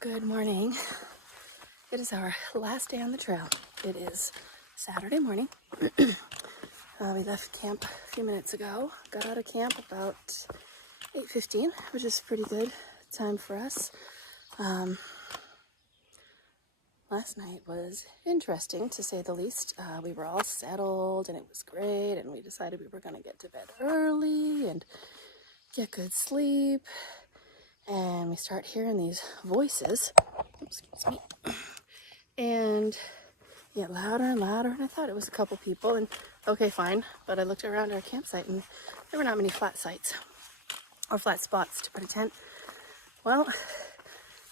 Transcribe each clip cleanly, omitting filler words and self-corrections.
Good morning. It is our last day on the trail. It is Saturday morning. We left camp a few minutes ago. Got out of camp about 8:15, which is pretty good time for us. Last night was interesting, to say the least. We were all settled and it was great, and we decided we were going to get to bed early and get good sleep. And we start hearing these voices, excuse me, and get louder and louder, and I thought it was a couple people, and okay, fine, but I looked around our campsite and there were not many flat sites, or flat spots to put a tent. Well,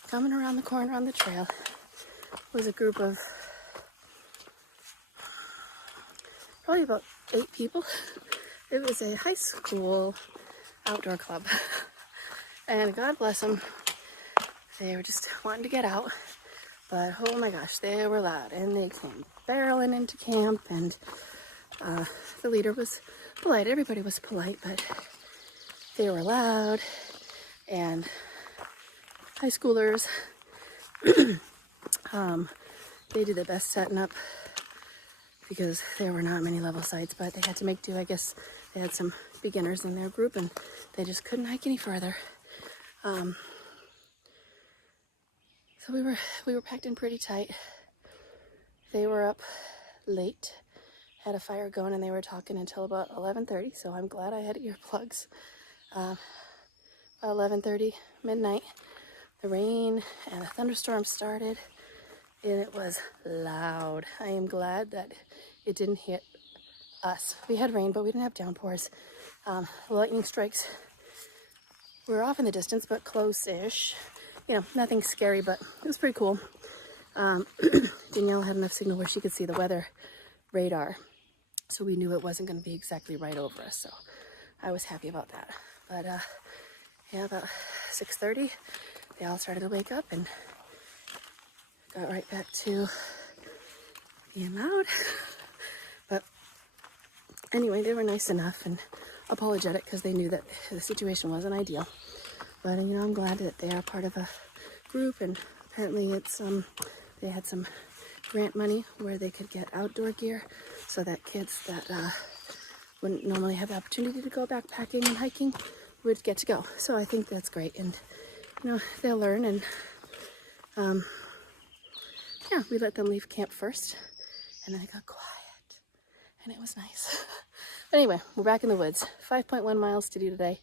coming around the corner on the trail was a group of probably about 8 people. It was a high school outdoor club. And God bless them, they were just wanting to get out, but oh my gosh, they were loud, and they came barreling into camp, and the leader was polite. Everybody was polite, but they were loud, and high schoolers, they did their best setting up because there were not many level sites, but they had to make do. I guess they had some beginners in their group, and they just couldn't hike any further. So we were packed in pretty tight. They were up late, had a fire going, and they were talking until about 11:30. So I'm glad I had earplugs. About 11:30, midnight, the rain and a thunderstorm started, and it was loud. I am glad that it didn't hit us. We had rain, but we didn't have downpours. The lightning strikes were off in the distance, but close-ish. You know, nothing scary, but it was pretty cool. Danielle had enough signal where she could see the weather radar, so we knew it wasn't going to be exactly right over us, so I was happy about that. But yeah, about 6:30, they all started to wake up and got right back to being loud. But anyway, they were nice enough and apologetic because they knew that the situation wasn't ideal. But you know, I'm glad that they are part of a group, and apparently it's they had some grant money where they could get outdoor gear so that kids that wouldn't normally have the opportunity to go backpacking and hiking would get to go. So I think that's great, and you know, they'll learn. And yeah, we let them leave camp first, and then it got quiet, and it was nice. Anyway, we're back in the woods. 5.1 miles to do today.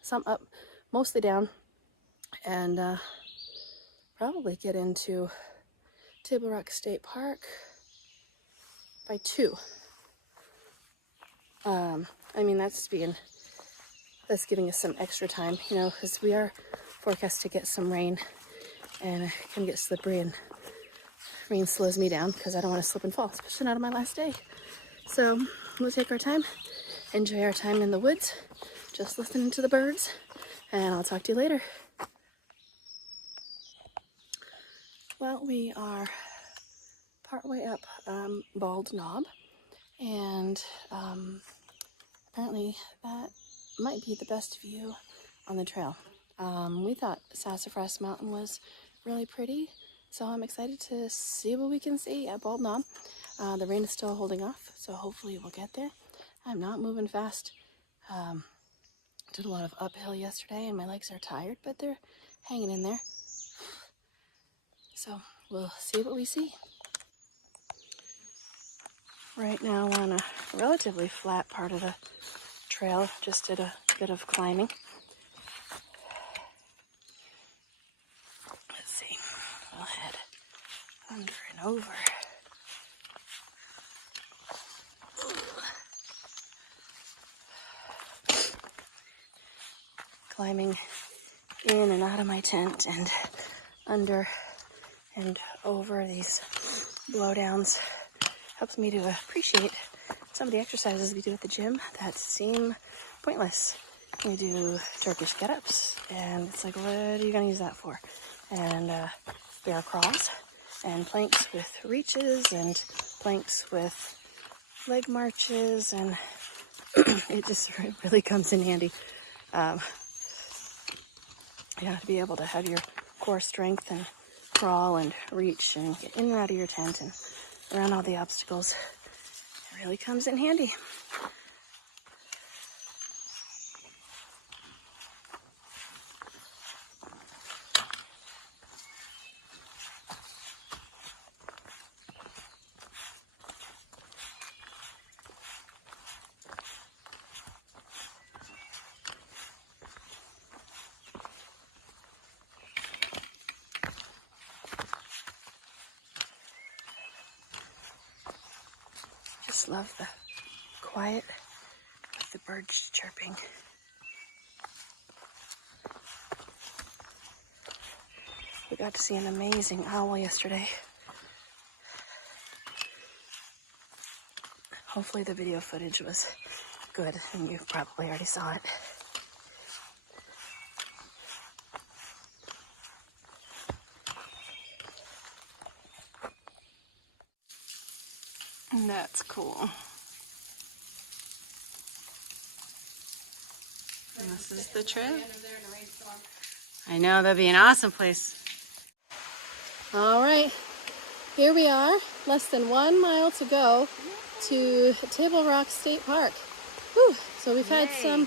Some up, mostly down, and probably get into Table Rock State Park by 2. I mean, that's giving us some extra time, you know, because we are forecast to get some rain, and it can get slippery, and rain slows me down because I don't want to slip and fall, especially not on my last day. So we'll take our time, enjoy our time in the woods, just listening to the birds, and I'll talk to you later. Well, we are partway up Bald Knob, and apparently that might be the best view on the trail. We thought Sassafras Mountain was really pretty, so I'm excited to see what we can see at Bald Knob. The rain is still holding off, so hopefully we'll get there. I'm not moving fast. Did a lot of uphill yesterday, and my legs are tired, but they're hanging in there. So we'll see what we see. Right now we're on a relatively flat part of the trail, just did a bit of climbing. Let's see, we'll head under and over. Climbing in and out of my tent and under and over these blowdowns helps me to appreciate some of the exercises we do at the gym that seem pointless. We do Turkish get-ups, and it's like, what are you going to use that for? And bear crawls, and planks with reaches, and planks with leg marches, and it just really comes in handy. You have to be able to have your core strength and crawl and reach and get in and out of your tent and around all the obstacles. It really comes in handy. Just love the quiet with the birds chirping. We got to see an amazing owl yesterday. Hopefully the video footage was good and you probably already saw it. And that's cool. And this is the trail. I know, that'd be an awesome place. All right, here we are, less than 1 mile to go to Table Rock State Park. Whew. So we've had some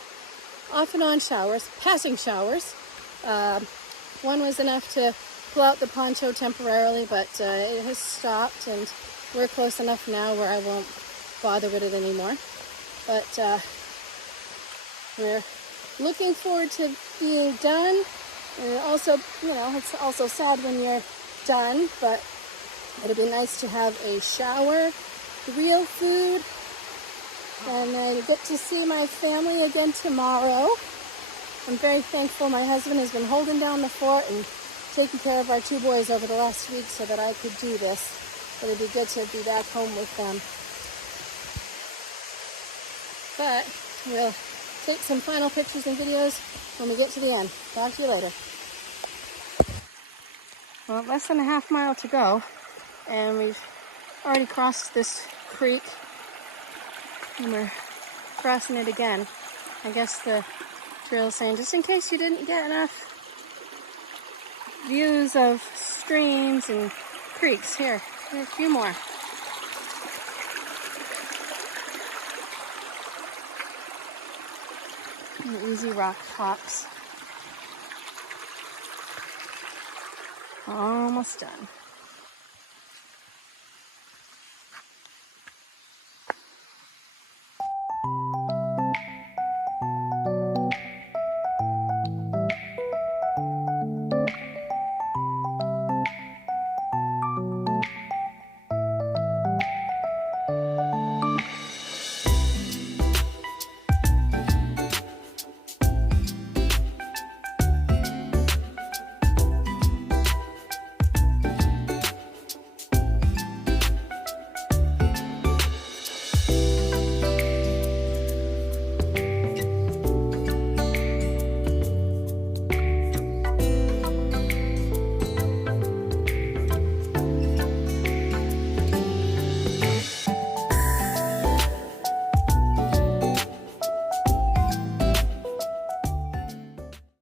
off and on showers, passing showers. One was enough to pull out the poncho temporarily, but it has stopped and we're close enough now where I won't bother with it anymore. But we're looking forward to being done. And also, you know, it's also sad when you're done, but it'll be nice to have a shower, real food, and I get to see my family again tomorrow. I'm very thankful my husband has been holding down the fort and taking care of our 2 boys over the last week so that I could do this. But it'd be good to be back home with them. But we'll take some final pictures and videos when we get to the end. Talk to you later. Well, less than a half mile to go, and we've already crossed this creek, and we're crossing it again. I guess the trail's saying, just in case you didn't get enough views of streams and creeks, here are a few more. And easy rock hops. Almost done.